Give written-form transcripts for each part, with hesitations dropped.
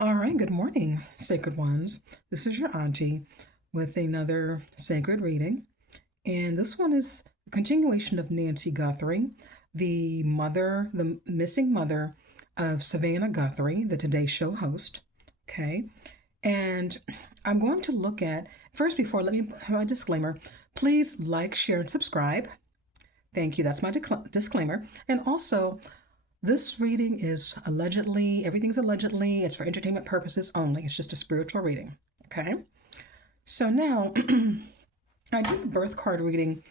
All right, good morning, sacred ones. This is your auntie with another sacred reading. And this one is a continuation of Nancy Guthrie, the missing mother of Savannah Guthrie, the Today Show host. Okay. And I'm going to look at, first, before, let me have a disclaimer. Please like, share, and subscribe. Thank you. That's my disclaimer. And also, this reading is allegedly, everything's allegedly, it's for entertainment purposes only. It's just a spiritual reading. Okay? So now, I did the birth card reading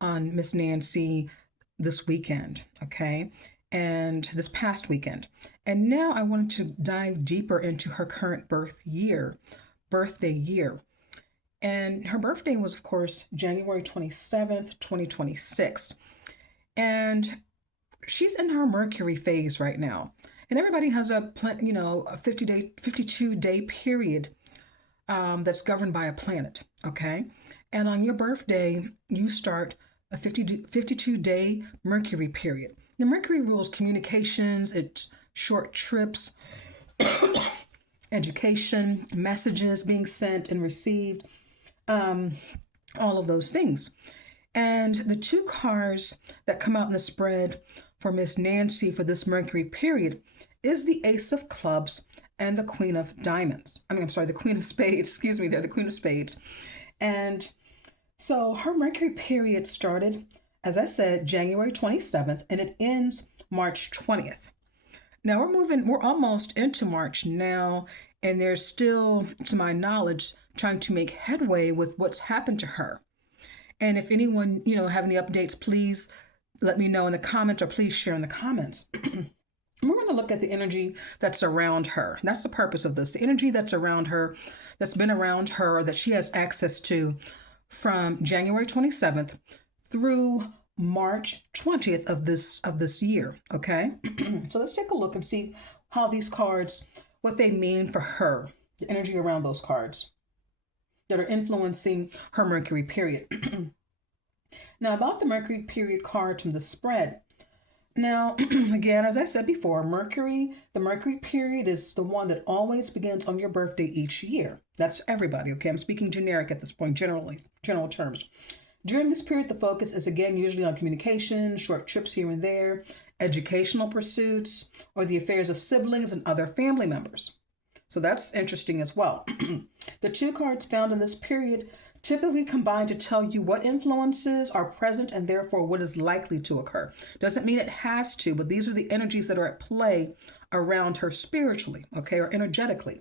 on Miss Nancy this weekend, okay? And this past weekend. And now I wanted to dive deeper into her current birthday year. And her birthday was, of course, January 27th, 2026. And she's in her Mercury phase right now. And everybody has a 52-day period that's governed by a planet, okay? And on your birthday, you start a 52-day Mercury period. The Mercury rules communications, it's short trips, education, messages being sent and received, all of those things. And the two cards that come out in the spread for Miss Nancy for this Mercury period is the Ace of Clubs and the Queen of Diamonds. I'm sorry, the Queen of Spades. Excuse me, they're the Queen of Spades. And so her Mercury period started, as I said, January 27th, and it ends March 20th. Now we're almost into March now, and they're still, to my knowledge, trying to make headway with what's happened to her. And if anyone, have any updates, please let me know in the comments or please share in the comments. We're going to look at the energy that's around her. That's the purpose of this. The energy that's around her, that's been around her, that she has access to from January 27th through March 20th of this year, okay? So let's take a look and see how these cards, what they mean for her, the energy around those cards that are influencing her Mercury period. Now, about the Mercury period card from the spread. Now, again, as I said before, the Mercury period is the one that always begins on your birthday each year. That's everybody, okay? I'm speaking generic at this point, general terms. During this period, the focus is again usually on communication, short trips here and there, educational pursuits, or the affairs of siblings and other family members. So that's interesting as well. The two cards found in this period typically combine to tell you what influences are present and therefore what is likely to occur. Doesn't mean it has to, but these are the energies that are at play around her spiritually, okay, or energetically.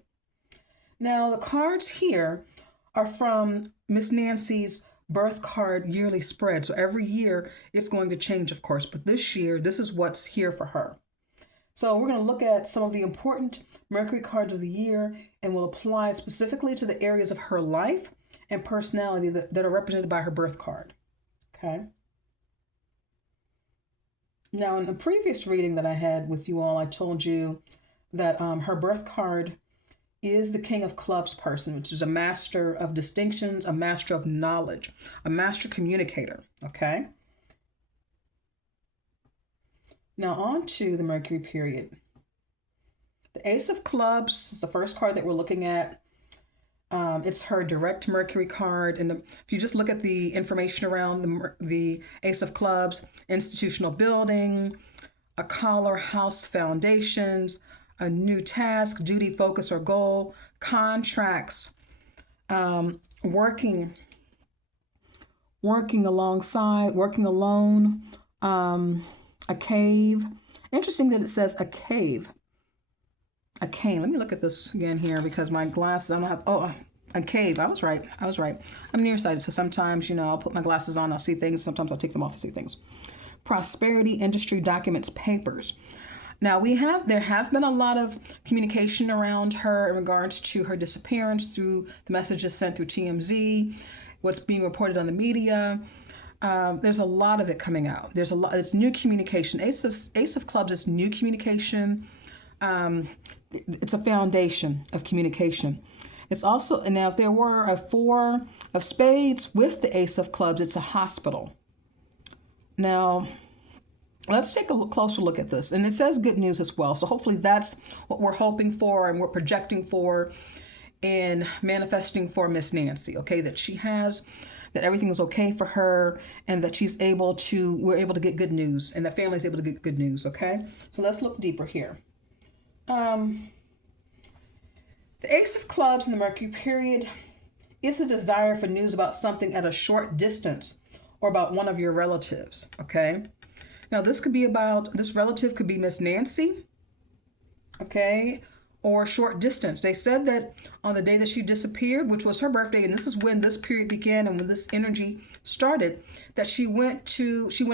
Now, the cards here are from Miss Nancy's birth card yearly spread. So every year it's going to change, of course, but this year, this is what's here for her. So we're going to look at some of the important Mercury cards of the year and we'll apply specifically to the areas of her life and personality that are represented by her birth card. Okay. Now, in the previous reading that I had with you all, I told you that her birth card is the King of Clubs person, which is a master of distinctions, a master of knowledge, a master communicator. Okay. Now on to the Mercury period. The Ace of Clubs is the first card that we're looking at. It's her direct Mercury card. And if you just look at the information around the Ace of Clubs, institutional building, a collar, house foundations, a new task, duty, focus, or goal, contracts, working alongside, working alone, a cave. Interesting that it says a cave. A cane. Let me look at this again here because my glasses, I don't have, a cave. I was right. I'm nearsighted, so sometimes, I'll put my glasses on, I'll see things. Sometimes I'll take them off and see things. Prosperity, industry, documents, papers. Now there have been a lot of communication around her in regards to her disappearance through the messages sent through TMZ, what's being reported on the media. There's a lot of it coming out. There's a lot. It's new communication. Ace of Clubs is new communication. It's a foundation of communication. It's also, and now if there were a Four of Spades with the Ace of Clubs, it's a hospital. Now, let's take a closer look at this. And it says good news as well. So hopefully that's what we're hoping for and we're projecting for and manifesting for Miss Nancy, okay? That everything is okay for her and that we're able to get good news and the family's able to get good news, okay? So let's look deeper here. The Ace of Clubs in the Mercury period is the desire for news about something at a short distance or about one of your relatives, okay? Now this relative could be Miss Nancy, okay? Or short distance. They said that on the day that she disappeared, which was her birthday, and this is when this period began and when this energy started, that she went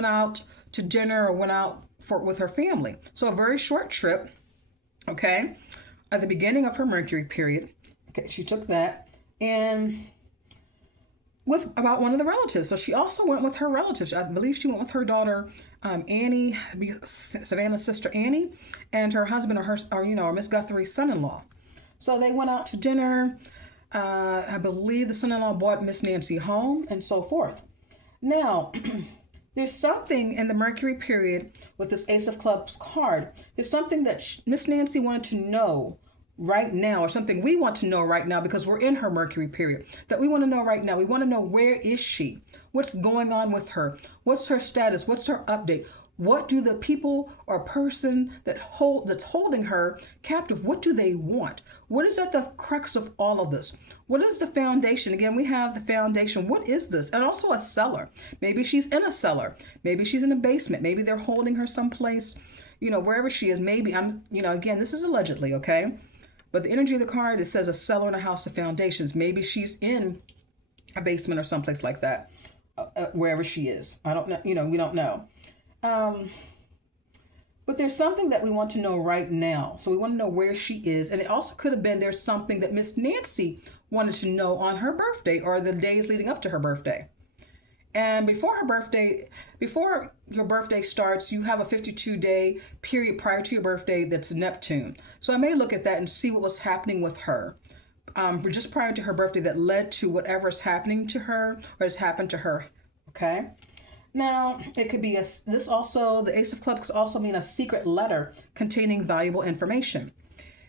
out to dinner or went out with her family. So a very short trip, okay, at the beginning of her Mercury period. Okay, she took that and with about one of the relatives. So she also went with her relatives. I believe she went with her daughter, Annie, Savannah's sister Annie, and her husband or Miss Guthrie's son-in-law. So they went out to dinner. I believe the son-in-law brought Miss Nancy home and so forth. Now, there's something in the Mercury period with this Ace of Clubs card. There's something that Miss Nancy wanted to know right now, or something we want to know right now because we're in her Mercury period, that we want to know right now. We want to know, where is she? What's going on with her? What's her status? What's her update? What do the people or person that's holding her captive, what do they want? What is at the crux of all of this? What is the foundation? Again, we have the foundation. What is this? And also a cellar. Maybe she's in a cellar. Maybe she's in a basement. Maybe they're holding her someplace, wherever she is. Maybe again, this is allegedly, okay? But the energy of the card, it says a cellar and a house of foundations. Maybe she's in a basement or someplace like that, wherever she is. I don't know. We don't know. But there's something that we want to know right now. So we want to know where she is. And it also could have been there's something that Miss Nancy wanted to know on her birthday or the days leading up to her birthday. And before your birthday starts, you have a 52-day period prior to your birthday that's Neptune. So I may look at that and see what was happening with her just prior to her birthday that led to whatever's happening to her or has happened to her, okay? Now, it could be the Ace of Clubs could also mean a secret letter containing valuable information.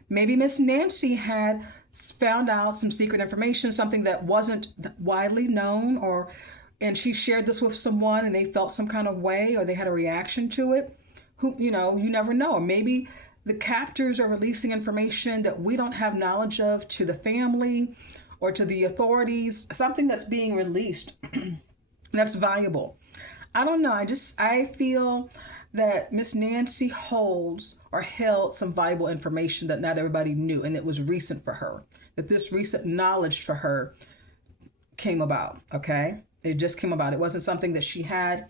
Maybe Miss Nancy had found out some secret information, something that wasn't widely known, and she shared this with someone and they felt some kind of way or they had a reaction to it. You never know. Or maybe the captors are releasing information that we don't have knowledge of to the family or to the authorities, something that's being released that's valuable. I don't know. I feel that Miss Nancy held some valuable information that not everybody knew, and it was recent for her, that this recent knowledge for her came about, okay? It just came about. It wasn't something that she had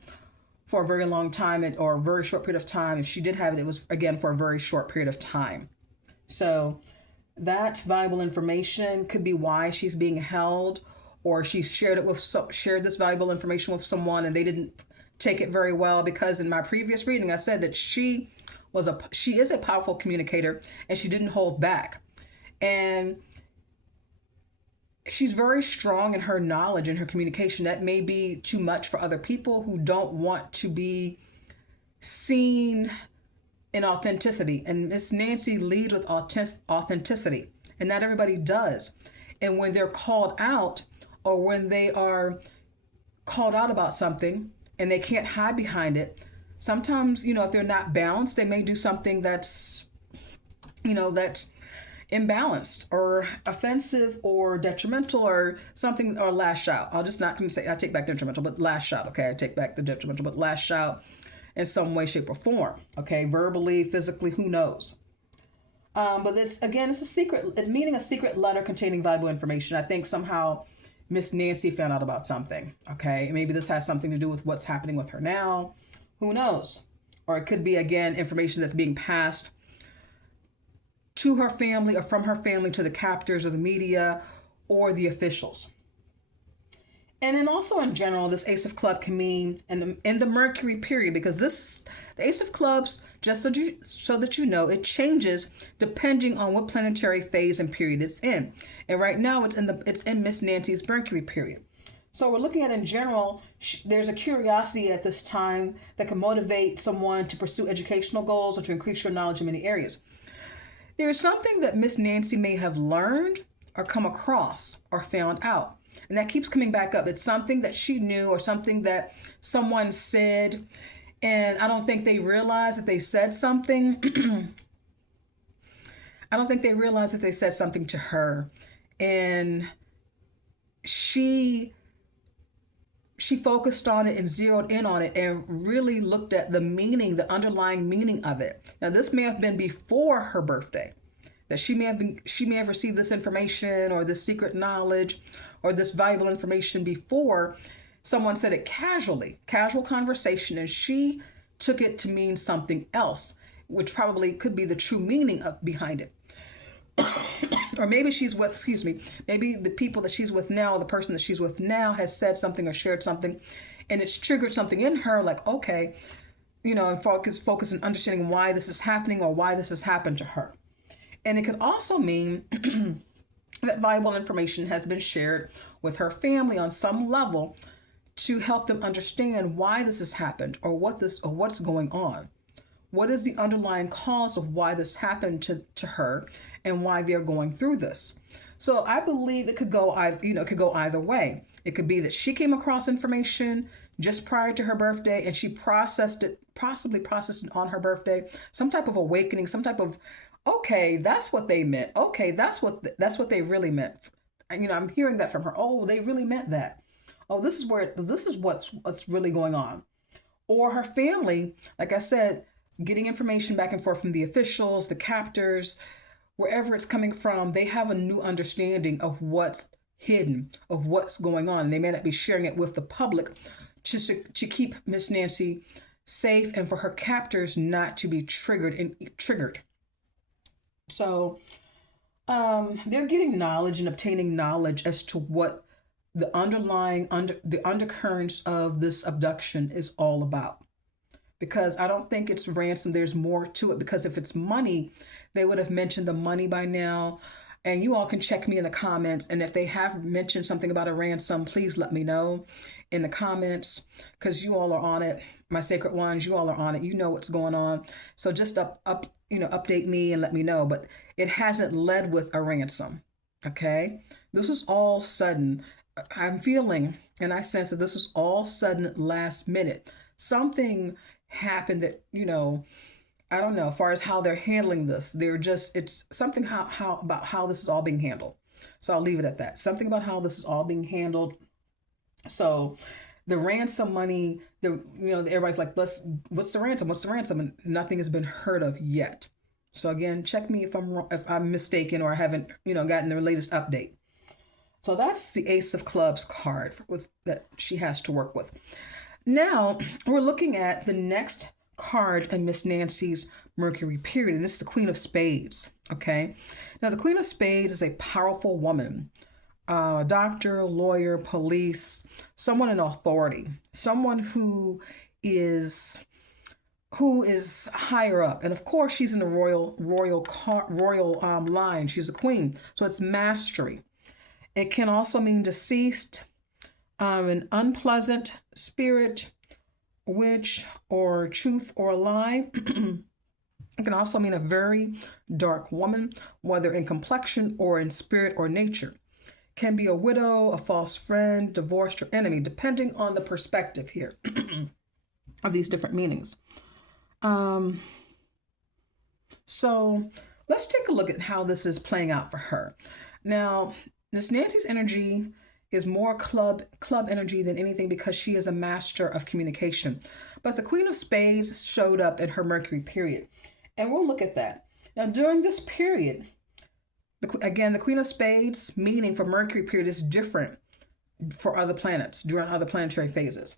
for a very long time or a very short period of time. If she did have it, it was, again, for a very short period of time. So that valuable information could be why she's being held, or she shared this valuable information with someone and they didn't take it very well, because in my previous reading, I said that she is a powerful communicator and she didn't hold back. And she's very strong in her knowledge and her communication. That may be too much for other people who don't want to be seen in authenticity. And Miss Nancy leads with authenticity, and not everybody does. And when they're called out, or when they are called out about something and they can't hide behind it, sometimes, if they're not balanced, they may do something that's imbalanced or offensive or detrimental or something, or lash out. I take back detrimental, but lash out. Okay, I take back the detrimental, but lash out in some way, shape, or form. Okay, verbally, physically, who knows? But it's a secret, meaning a secret letter containing valuable information. I think somehow Miss Nancy found out about something. Okay, maybe this has something to do with what's happening with her now. Who knows? Or it could be, again, information that's being passed to her family or from her family to the captors or the media or the officials. And then also in general, this Ace of Clubs can mean in the Mercury period, because the Ace of Clubs, just so that you know, it changes depending on what planetary phase and period it's in. And right now it's in Miss Nancy's Mercury period. So we're looking at in general, there's a curiosity at this time that can motivate someone to pursue educational goals or to increase your knowledge in many areas. There's something that Miss Nancy may have learned or come across or found out. And that keeps coming back up. It's something that she knew or something that someone said. And I don't think they realized that they said something. I don't think they realized that they said something to her. And she focused on it and zeroed in on it and really looked at the meaning, the underlying meaning of it. Now, this may have been before her birthday, that she may have received this information or this secret knowledge or this valuable information before someone said it casual conversation, and she took it to mean something else, which probably could be the true meaning behind it. Or maybe maybe the people that she's with now, the person that she's with now has said something or shared something, and it's triggered something in her like, okay, and focus on understanding why this is happening or why this has happened to her. And it could also mean that valuable information has been shared with her family on some level to help them understand why this has happened or what's going on. What is the underlying cause of why this happened to her and why they're going through this? So I believe it could go either way. It could be that she came across information just prior to her birthday and she possibly processed it on her birthday, some type of awakening, some type of, okay, that's what they meant. Okay, that's what they really meant. I'm hearing that from her. Oh, they really meant that. Oh, this is what's really going on. Or her family, like I said, getting information back and forth from the officials, the captors, wherever it's coming from, they have a new understanding of what's hidden, of what's going on. They may not be sharing it with the public to keep Miss Nancy safe and for her captors not to be triggered. So they're getting knowledge and obtaining knowledge as to what the undercurrents of this abduction is all about. Because I don't think it's ransom. There's more to it, because if it's money, they would have mentioned the money by now. And you all can check me in the comments. And if they have mentioned something about a ransom, please let me know in the comments, because you all are on it. My sacred ones, you all are on it. You know what's going on. So just update me and let me know. But it hasn't led with a ransom. Okay? This is all sudden. I'm feeling and I sense that this is all sudden, last minute. Something happened that, I don't know, as far as how they're handling this. It's something about how this is all being handled. So I'll leave it at that. Something about how this is all being handled. So the ransom money, everybody's like, what's the ransom? What's the ransom? And nothing has been heard of yet. So again, check me if I'm mistaken or I haven't, gotten the latest update. So that's the Ace of Clubs card that she has to work with. Now, we're looking at the next card in Miss Nancy's Mercury period, and this is the Queen of Spades, okay? Now, the Queen of Spades is a powerful woman, a doctor, lawyer, police, someone in authority, someone who is higher up. And of course, she's in the royal line. She's a queen, so it's mastery. It can also mean deceased, an unpleasant spirit, witch, or truth or lie. It can also mean a very dark woman, whether in complexion or in spirit or nature. Can be a widow, a false friend, divorced, or enemy, depending on the perspective here of these different meanings. So let's take a look at how this is playing out for her. Now, Miss Nancy's energy is more club energy than anything, because she is a master of communication. But the Queen of Spades showed up in her Mercury period. And we'll look at that. Now, during this period, the Queen of Spades meaning for Mercury period is different for other planets during other planetary phases.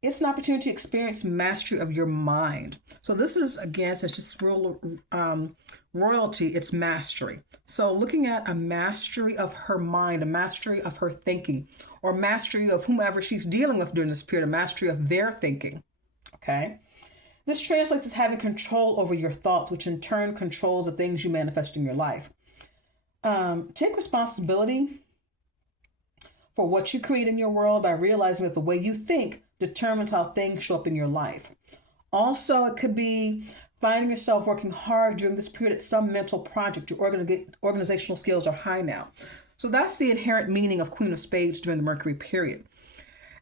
It's an opportunity to experience mastery of your mind. So this is, again, since it's royalty, it's mastery. So looking at a mastery of her mind, a mastery of her thinking, or mastery of whomever she's dealing with during this period, a mastery of their thinking, okay? This translates as having control over your thoughts, which in turn controls the things you manifest in your life. Take responsibility for what you create in your world by realizing that the way you think determines how things show up in your life. Also, it could be finding yourself working hard during this period at some mental project. Your organizational skills are high now. So that's the inherent meaning of Queen of Spades during the Mercury period.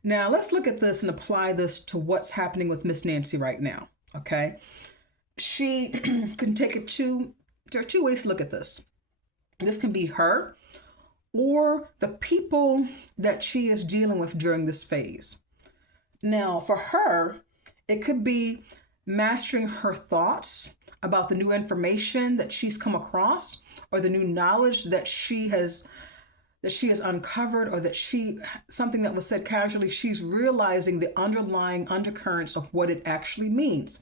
Now, let's look at this and apply this to what's happening with Miss Nancy right now, okay? She can take it there are two ways to look at this. This can be her or the people that she is dealing with during this phase. Now, for her, it could be mastering her thoughts about the new information that she's come across or the new knowledge that she has uncovered, or that something that was said casually, she's realizing the underlying undercurrents of what it actually means.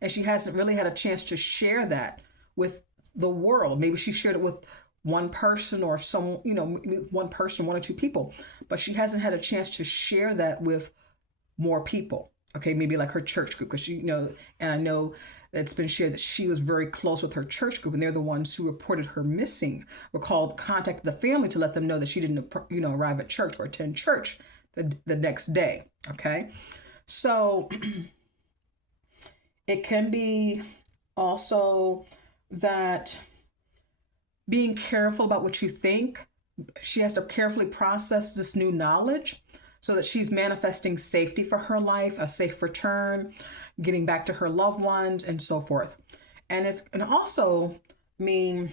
And she hasn't really had a chance to share that with the world. Maybe she shared it with one person or one person, one or two people, but she hasn't had a chance to share that with more people. Okay, maybe like her church group, because and I know it's been shared that she was very close with her church group, and they're the ones who reported her missing, or contacted the family to let them know that she didn't, arrive at church or attend church the next day. Okay, so it can be also that being careful about what you think. She has to carefully process this new knowledge so that she's manifesting safety for her life, a safe return, getting back to her loved ones, and so forth. And it's can also mean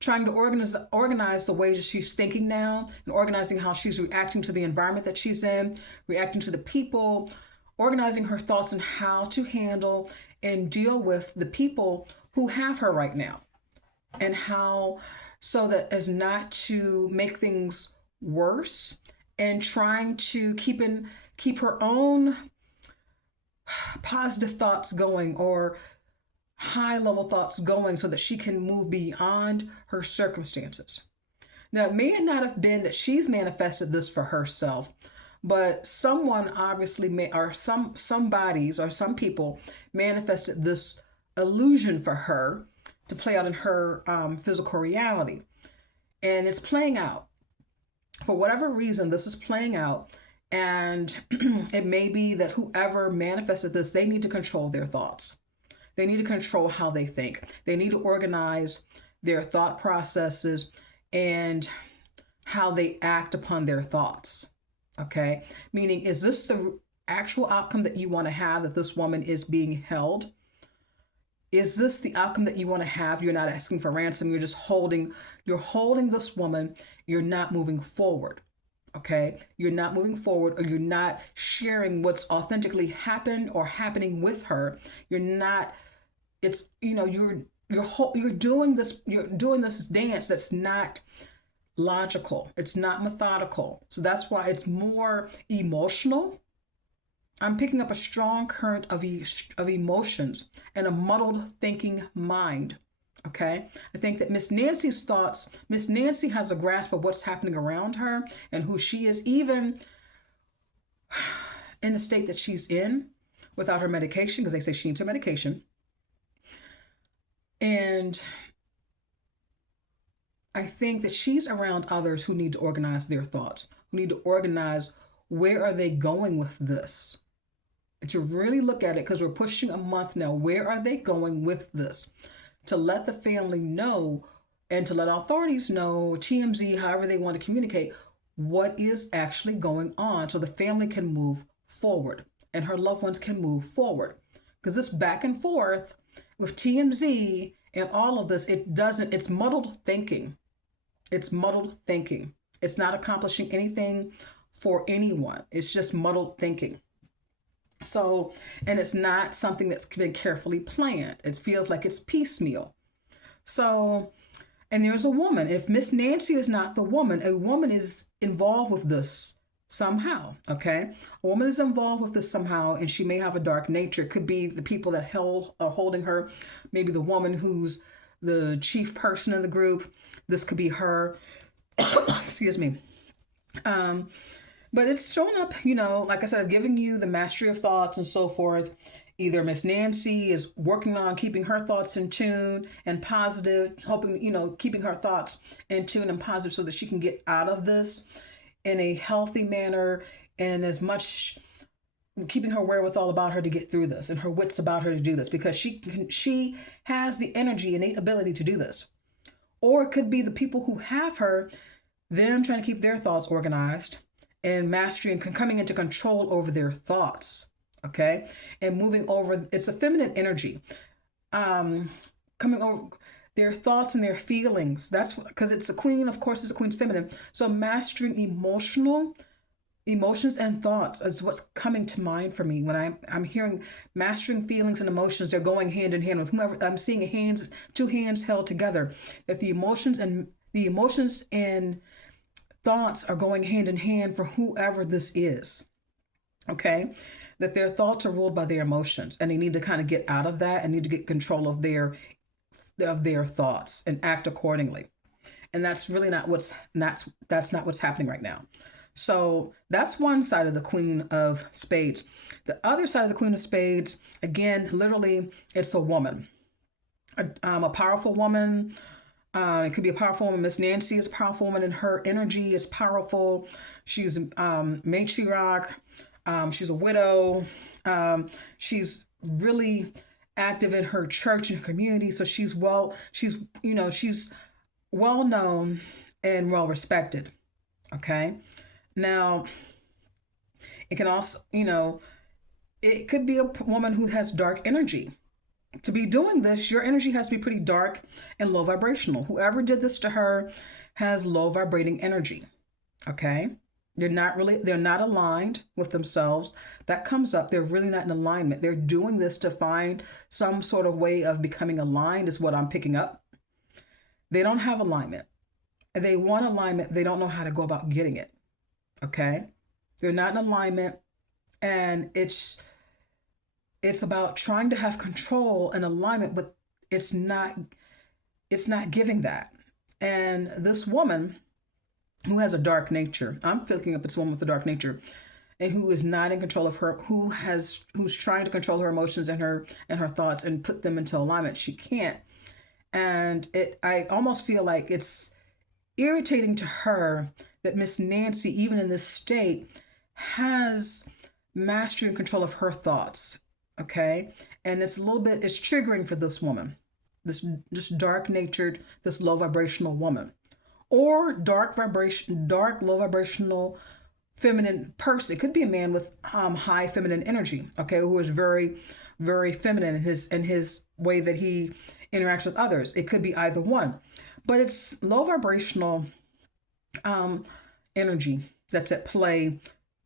trying to organize the ways that she's thinking now, and organizing how she's reacting to the environment that she's in, reacting to the people, organizing her thoughts on how to handle and deal with the people who have her right now, and how so that as not to make things worse, and trying to keep her own positive thoughts going, or high level thoughts going, so that she can move beyond her circumstances. Now, it may not have been that she's manifested this for herself, but someone obviously some bodies or some people manifested this illusion for her to play out in her physical reality. And it's playing out. For whatever reason, this is playing out, and it may be that whoever manifested this, they need to control their thoughts. They need to control how they think. They need to organize their thought processes and how they act upon their thoughts. Okay? Meaning, is this the actual outcome that you want to have, that this woman is being held? Is this the outcome that you want to have? You're not asking for ransom. You're holding this woman. You're not moving forward. Okay? You're not moving forward, or you're not sharing what's authentically happened or happening with her. You're not, you're doing this dance that's not logical. It's not methodical. So that's why it's more emotional. I'm picking up a strong current of emotions and a muddled thinking mind. Okay? I think that Miss Nancy has a grasp of what's happening around her and who she is, even in the state that she's in without her medication, because they say she needs her medication. And I think that she's around others who need to organize their thoughts, who need to organize where are they going with this. To really look at it, because we're pushing a month now. Where are they going with this? To let the family know, and to let authorities know, TMZ, however they want to communicate, what is actually going on, so the family can move forward and her loved ones can move forward. Because this back and forth with TMZ and all of this, it's muddled thinking. It's muddled thinking. It's not accomplishing anything for anyone. It's just muddled thinking. So, and it's not something that's been carefully planned. It feels like it's piecemeal. So, and there's a woman. If Miss Nancy is not the woman, a woman is involved with this somehow, okay? A woman is involved with this somehow, and she may have a dark nature. It could be the people that are holding her, maybe the woman who's the chief person in the group. This could be her. Excuse me. But it's showing up, like I said, giving you the mastery of thoughts and so forth. Either Miss Nancy is working on keeping her thoughts in tune and positive, hoping, keeping her thoughts in tune and positive so that she can get out of this. in a healthy manner, and as much keeping her wherewithal about her to get through this and her wits about her to do this, because she has the energy, innate ability to do this. Or it could be the people who have her, them trying to keep their thoughts organized and mastering and coming into control over their thoughts. Okay. And moving over, it's a feminine energy. Coming over their thoughts and their feelings. That's because it's a queen, of course, it's a queen's feminine. So mastering emotions and thoughts is what's coming to mind for me when I'm hearing mastering feelings and emotions. They're going hand in hand with whomever I'm seeing. Two hands held together. That the emotions and thoughts are going hand in hand for whoever this is. Okay, that their thoughts are ruled by their emotions, and they need to kind of get out of that and need to get control of their thoughts and act accordingly. And that's really not that's not what's happening right now. So that's one side of the Queen of Spades. The other side of the Queen of Spades, again, literally, it's a woman, a powerful woman. It could be a powerful woman. Miss Nancy is a powerful woman, and her energy is powerful. She's matriarch. She's a widow. She's really active in her church and community. So she's well known and well respected. Okay. Now, it can also, it could be a woman who has dark energy. To be doing this, your energy has to be pretty dark and low vibrational. Whoever did this to her has low vibrating energy. Okay? They're not aligned with themselves. That comes up. They're really not in alignment. They're doing this to find some sort of way of becoming aligned, is what I'm picking up. They don't have alignment. They want alignment. They don't know how to go about getting it. Okay? They're not in alignment, and it's about trying to have control and alignment, but it's not giving that. And this woman who has a dark nature, I'm picking up it's a woman with a dark nature, and who is not in control of her, who's trying to control her emotions and her thoughts and put them into alignment. She can't. And I almost feel like it's irritating to her that Miss Nancy, even in this state, has mastery and control of her thoughts. Okay. And it's triggering for this woman, this dark natured, this low vibrational woman, or low vibrational feminine person. It could be a man with high feminine energy. Okay. Who is very, very feminine in his way that he interacts with others. It could be either one, but it's low vibrational energy that's at play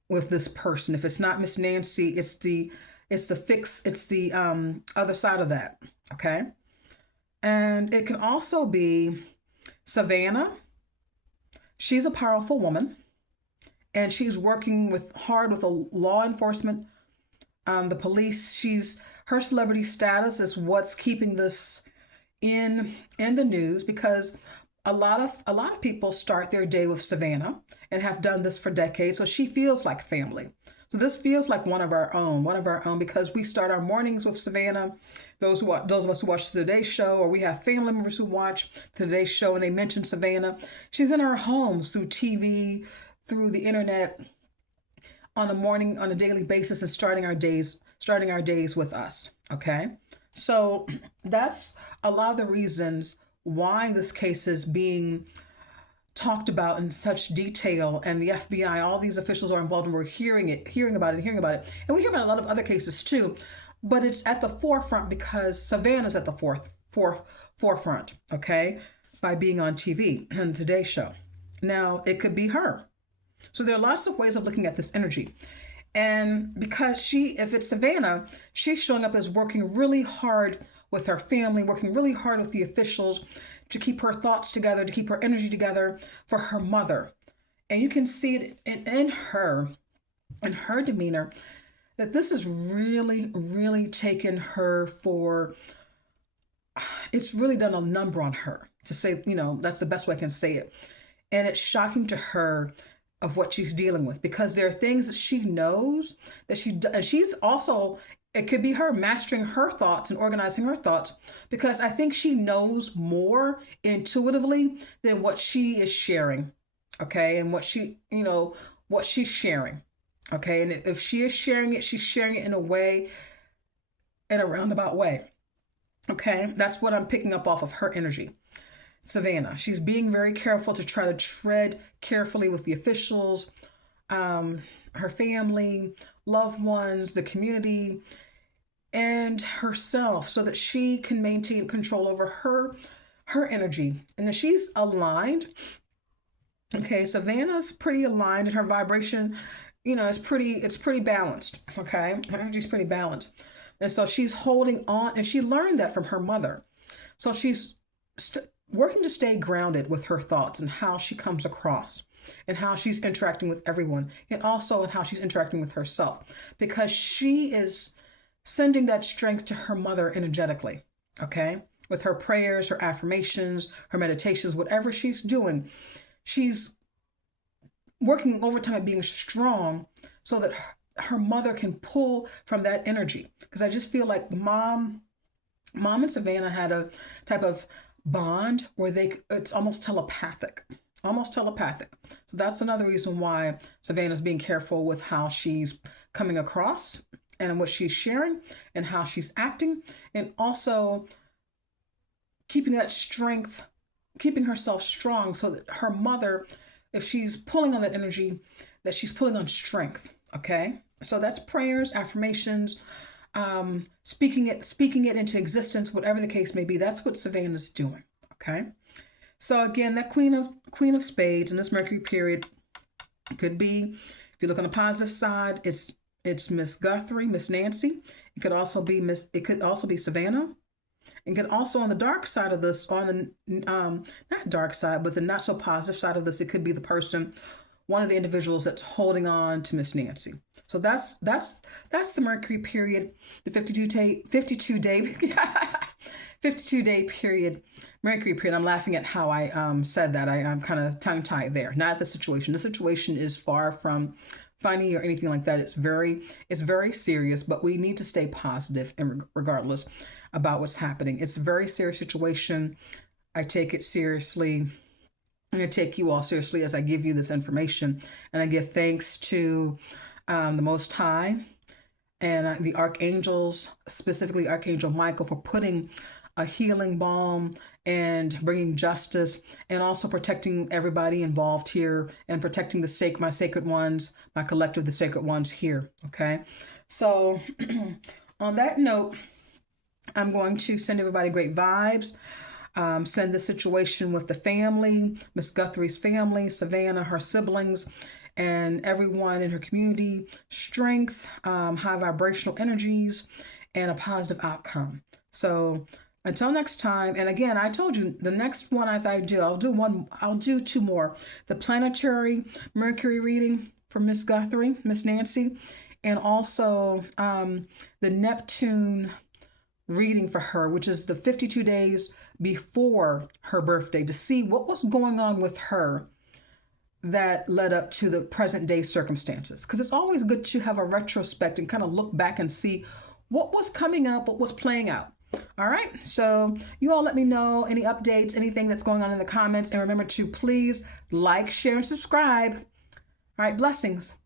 with this person. If it's not Miss Nancy, it's the other side of that. Okay. And it can also be Savannah. She's a powerful woman, and she's working hard with a law enforcement, the police. Her celebrity status is what's keeping this in the news, because a lot of people start their day with Savannah and have done this for decades. So she feels like family. So this feels like one of our own, because we start our mornings with Savannah. Those of us who watch the Today Show, or we have family members who watch the Today Show and they mention Savannah. She's in our homes through TV, through the internet, on a daily basis, and starting our days with us. Okay. So that's a lot of the reasons why this case is being talked about in such detail, and the FBI, all these officials are involved, and we're hearing about it. And we hear about a lot of other cases too, but it's at the forefront because Savannah's at the forefront, okay, by being on TV and the Today Show. Now, it could be her. So there are lots of ways of looking at this energy. And because if it's Savannah, she's showing up as working really hard with her family, working really hard with the officials to keep her thoughts together, to keep her energy together for her mother. And you can see it in her demeanor, that this is really, really taken her it's really done a number on her, to say, that's the best way I can say it. And it's shocking to her of what she's dealing with, because there are things that she knows that she's also, it could be her mastering her thoughts and organizing her thoughts, because I think she knows more intuitively than what she is sharing. okay, and what she's sharing, okay, and if she is sharing it, she's sharing it in a way, in a roundabout way, okay. That's what I'm picking up off of her energy. Savannah, she's being very careful to try to tread carefully with the officials, her family, loved ones, the community, and herself, so that she can maintain control over her energy, and that she's aligned. Okay, Savannah's pretty aligned, and her vibration, it's pretty balanced. Okay, her energy's pretty balanced, and so she's holding on, and she learned that from her mother. So she's working to stay grounded with her thoughts and how she comes across, and how she's interacting with everyone, and also in how she's interacting with herself, because she is sending that strength to her mother energetically. Okay, with her prayers, her affirmations, her meditations, whatever she's doing, she's working overtime at being strong, so that her mother can pull from that energy. Because I just feel like mom and Savannah had a type of bond where it's almost telepathic. Almost telepathic. So that's another reason why Savannah's being careful with how she's coming across, and what she's sharing, and how she's acting, and also keeping that strength, keeping herself strong, so that her mother, if she's pulling on that energy, that she's pulling on strength. Okay, so that's prayers, affirmations, speaking it into existence, whatever the case may be. That's what Savannah's doing. Okay, so again, that Queen of Spades in this Mercury period could be, if you look on the positive side, it's Miss Guthrie, Miss Nancy. It could also be Savannah. And could also, on the dark side of this, on the not dark side, but the not so positive side of this, it could be the person, one of the individuals that's holding on to Miss Nancy. So that's the Mercury period, the 52 day 52 day period, Mercury period. I'm laughing at how I said that. I'm kind of tongue tied there. Not the situation. The situation is far from funny or anything like that. It's very serious, but we need to stay positive, and regardless about what's happening. It's a very serious situation. I take it seriously. I'm going to take you all seriously as I give you this information, and I give thanks to the Most High, and the archangels, specifically Archangel Michael, for putting a healing balm and bringing justice, and also protecting everybody involved here, and protecting my sacred ones, my collective, the sacred ones here. Okay, so on that note, I'm going to send everybody great vibes. Send the situation with the family, Miss Guthrie's family, Savannah, her siblings, and everyone in her community, strength, high vibrational energies, and a positive outcome. So until next time, and again, I told you the next one I'll do two more. The planetary Mercury reading for Miss Guthrie, Miss Nancy, and also the Neptune reading for her, which is the 52 days before her birthday, to see what was going on with her that led up to the present day circumstances. Because it's always good to have a retrospect and kind of look back and see what was coming up, what was playing out. All right, so you all let me know any updates, anything that's going on in the comments, and remember to please like, share, and subscribe. All right, blessings.